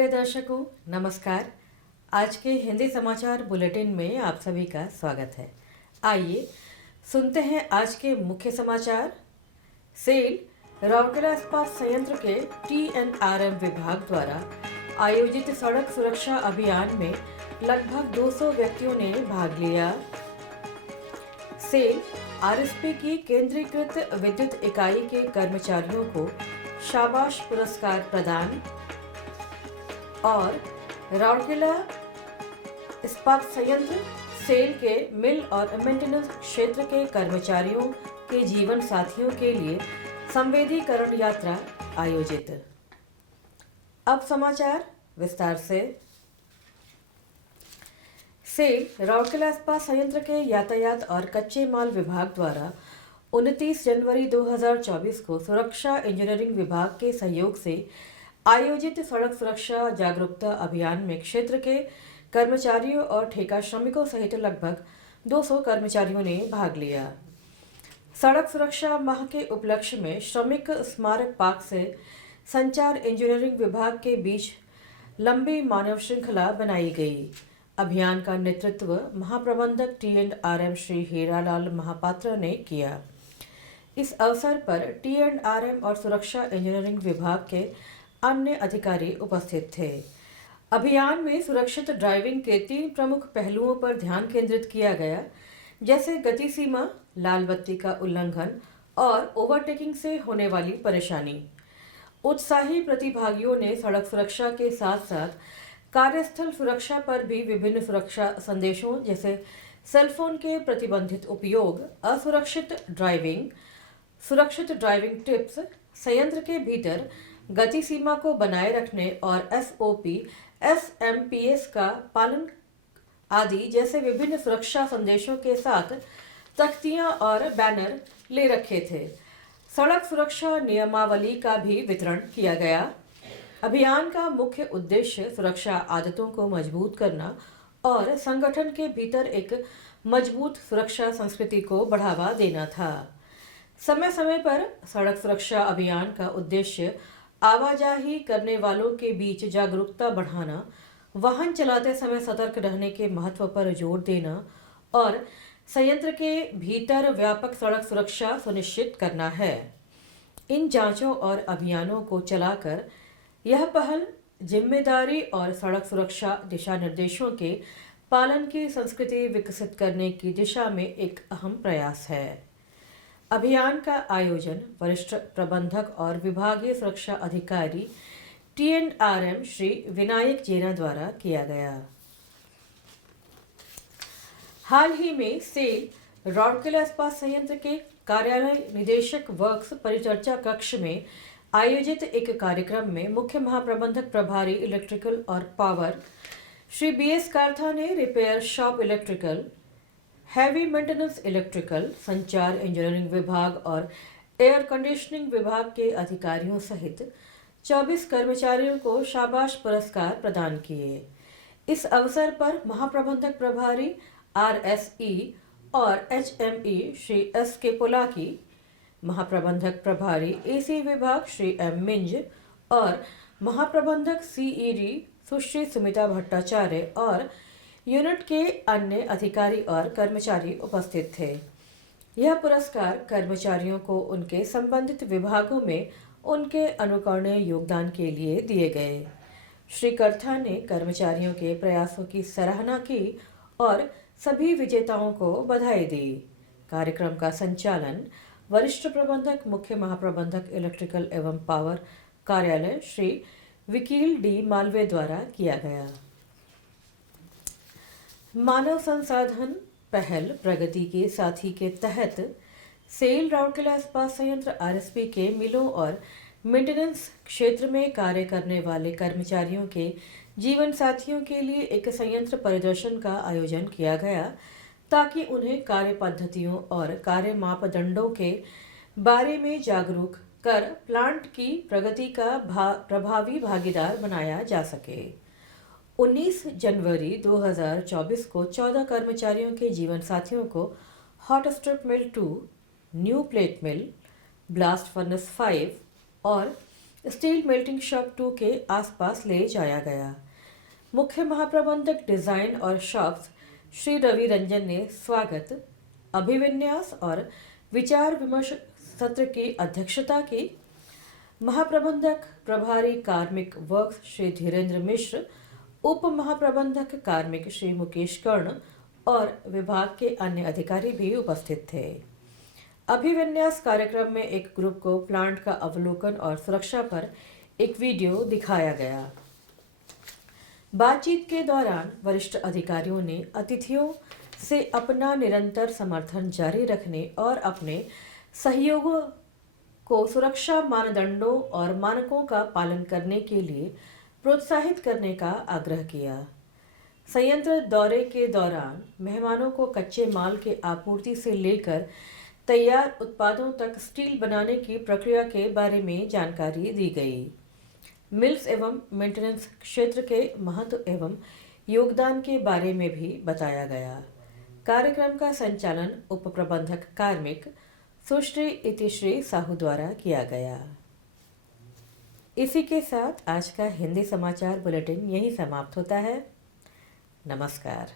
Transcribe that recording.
प्रिय दर्शकों, नमस्कार। आज के हिंदी समाचार बुलेटिन में आप सभी का स्वागत है। आइए सुनते हैं आज के मुख्य समाचार। सेल राउरकेला इस्पात संयंत्र के TNRM विभाग द्वारा आयोजित सड़क सुरक्षा अभियान में लगभग 200 व्यक्तियों ने भाग लिया। सेल RSP की केंद्रीकृत विद्युत इकाई के कर्मचारियों को शाबाश पुरस्कार प्रदान और राउरकेला इस्पात संयंत्र सेल के मिल और मेंटेनेंस क्षेत्र के कर्मचारियों के जीवन साथियों के लिए संवेदीकरण यात्रा आयोजित। अब समाचार विस्तार से। सेल राउरकेला इस्पात संयंत्र के यातायात और कच्चे माल विभाग द्वारा 29 जनवरी 2024 को सुरक्षा इंजीनियरिंग विभाग के सहयोग से आयोजित सड़क सुरक्षा जागरूकता अभियान में क्षेत्र के कर्मचारियों और ठेका श्रमिकों सहित लगभग 200 कर्मचारियों ने भाग लिया। सड़क सुरक्षा माह के उपलक्ष्य में श्रमिक स्मारक पार्क से संचार इंजीनियरिंग विभाग के बीच लंबी मानव श्रृंखला बनाई गई। अभियान का नेतृत्व महाप्रबंधक TNRM श्री हीरालाल महापात्र ने किया। इस अवसर पर TNRM और सुरक्षा इंजीनियरिंग विभाग के अन्य अधिकारी उपस्थित थे। अभियान में सुरक्षित ड्राइविंग के 3 प्रमुख पहलुओं पर ध्यान केंद्रित किया गया, जैसे गति सीमा, लाल बत्ती का उल्लंघन और ओवरटेकिंग से होने वाली परेशानी। उत्साही प्रतिभागियों ने सड़क सुरक्षा के साथ साथ कार्यस्थल सुरक्षा पर भी विभिन्न सुरक्षा संदेशों जैसे सेलफोन के प्रतिबंधित उपयोग, असुरक्षित ड्राइविंग, सुरक्षित ड्राइविंग टिप्स, संयंत्र के भीतर गति सीमा को बनाए रखने और SOP, SMPS का पालन आदि जैसे विभिन्न सुरक्षा संदेशों के साथ तख्तियां और बैनर ले रखे थे। सड़क सुरक्षा नियमावली का भी वितरण किया गया। अभियान का मुख्य उद्देश्य सुरक्षा आदतों को मजबूत करना और संगठन के भीतर एक मजबूत सुरक्षा संस्कृति को बढ़ावा देना था। समय समय पर सड़क सुरक्षा अभियान का उद्देश्य आवाजाही करने वालों के बीच जागरूकता बढ़ाना, वाहन चलाते समय सतर्क रहने के महत्व पर जोर देना और संयंत्र के भीतर व्यापक सड़क सुरक्षा सुनिश्चित करना है। इन जांचों और अभियानों को चलाकर यह पहल जिम्मेदारी और सड़क सुरक्षा दिशा निर्देशों के पालन की संस्कृति विकसित करने की दिशा में एक अहम प्रयास है। अभियान का आयोजन वरिष्ठ प्रबंधक और विभागीय सुरक्षा अधिकारी TNRM श्री विनायक जेना द्वारा किया गया। हाल ही में सेल राउरकेला इस्पात संयंत्र के कार्यालय निदेशक वर्क्स परिचर्चा कक्ष में आयोजित एक कार्यक्रम में मुख्य महाप्रबंधक प्रभारी इलेक्ट्रिकल और पावर श्री BS काथा ने repair shop electrical, heavy maintenance electrical, संचार इंजीनियरिंग विभाग और एयर कंडीशनिंग विभाग के अधिकारियों सहित 24 कर्मचारियों को शाबाश पुरस्कार प्रदान किए। इस अवसर पर महाप्रबंधक प्रभारी RSE और HME श्री SK पोलाकी, महाप्रबंधक प्रभारी AC विभाग श्री M मिंज और महाप्रबंधक CED सुश्री सुमिता भट्टाचार्य और यूनिट के अन्य अधिकारी और कर्मचारी उपस्थित थे। यह पुरस्कार कर्मचारियों को उनके संबंधित विभागों में उनके अनुकरणीय योगदान के लिए दिए गए। श्री कथा ने कर्मचारियों के प्रयासों की सराहना की और सभी विजेताओं को बधाई दी। कार्यक्रम का संचालन वरिष्ठ प्रबंधक मुख्य महाप्रबंधक इलेक्ट्रिकल एवं पावर कार्यालय श्री वकील D मालवे द्वारा किया गया। मानव संसाधन पहल प्रगति के साथी के तहत सेल राउरकेला इस्पात संयंत्र RSP के मिलों और मेंटेनेंस क्षेत्र में कार्य करने वाले कर्मचारियों के जीवन साथियों के लिए एक संयंत्र परिदर्शन का आयोजन किया गया, ताकि उन्हें कार्य पद्धतियों और कार्य मापदंडों के बारे में जागरूक कर प्लांट की प्रगति का प्रभावी भागीदार बनाया जा सके। 19 जनवरी 2024 को 14 कर्मचारियों के जीवन साथियों को हॉट स्ट्रिप मिल 2, न्यू प्लेट मिल, ब्लास्ट फर्नेस 5 और स्टील मेल्टिंग शॉप 2 के आसपास ले जाया गया। मुख्य महाप्रबंधक डिजाइन और शॉप्स श्री रवि रंजन ने स्वागत, अभिविन्यास और विचार विमर्श सत्र की अध्यक्षता की। महाप्रबंधक प्रभारी कार्मिक वर्क्स श्री धीरेन्द्र मिश्र, उप महाप्रबंधक कार्मिक श्री मुकेश कर्ण और विभाग के अन्य अधिकारी भी उपस्थित थे। अभिविन्यास कार्यक्रम में एक ग्रुप को प्लांट का अवलोकन और सुरक्षा पर एक वीडियो दिखाया गया। बातचीत के दौरान वरिष्ठ अधिकारियों ने अतिथियों से अपना निरंतर समर्थन जारी रखने और अपने सहयोगियों को सुरक्षा मानदंडों और मानकों का पालन करने के लिए प्रोत्साहित करने का आग्रह किया। संयंत्र दौरे के दौरान मेहमानों को कच्चे माल के आपूर्ति से लेकर तैयार उत्पादों तक स्टील बनाने की प्रक्रिया के बारे में जानकारी दी गई। मिल्स एवं मेंटेनेंस क्षेत्र के महत्व एवं योगदान के बारे में भी बताया गया। कार्यक्रम का संचालन उप प्रबंधक कार्मिक सुश्री इतिश्री साहू द्वारा किया गया। इसी के साथ आज का हिंदी समाचार बुलेटिन यहीं समाप्त होता है। नमस्कार।